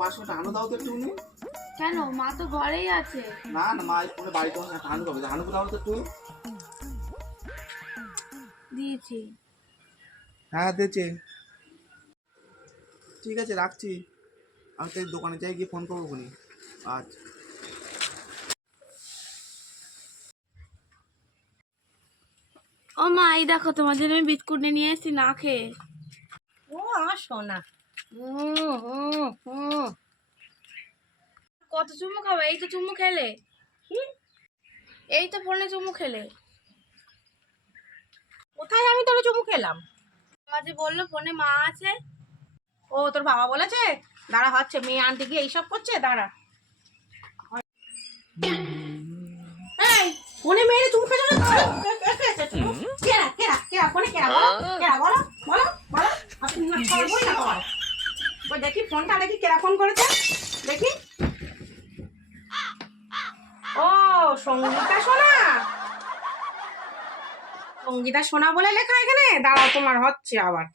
মার সঙ্গে হানু দাও তো একটু। কেন মা তো ঘরেই আছে। না না, মা ফোনে বাড়িতে হানু পাবে, হানু দাও তো একটু। দিয়েছি। হ্যাঁ দিয়েছে। ঠিক আছে রাখছি, আমি তাই দোকানে যাই, গিয়ে ফোন করবো খুনি। আচ্ছা। ও মা, এই দেখো তোমার জন্য আমি বিস্কুট নিয়ে এসেছি, না খেয়ে। ও আমার সোনা। হুম হুম হুম। কত চুমু খাবে? এই তো চুমু খেলে, কি? এই তো ফোনে চুমু খেলে। কোথায় আমি তোর চুমু খেলাম? মা যে বললো ফোনে মা আছে। ও তোর বাবা বলেছে? দাঁড়া, হচ্ছে মেয়ে আনতে গিয়ে এইসব করছে, দাঁড়া। এই ফোনে মেয়ের চুমু খেয়েছো না? কেরা কেরা কেরা ফোনে কেরা বলো, কেরা বলো বলো বলো। আপনি না করবোই না তোমার। ওই দেখি ফোনটা, দেখি কেরা ফোন করেছে, দেখি। ও সঙ্গীতা সোনা, সঙ্গীতা সোনা বলে লেখা এখানে। দাঁড়াও, তোমার হচ্ছে আবার।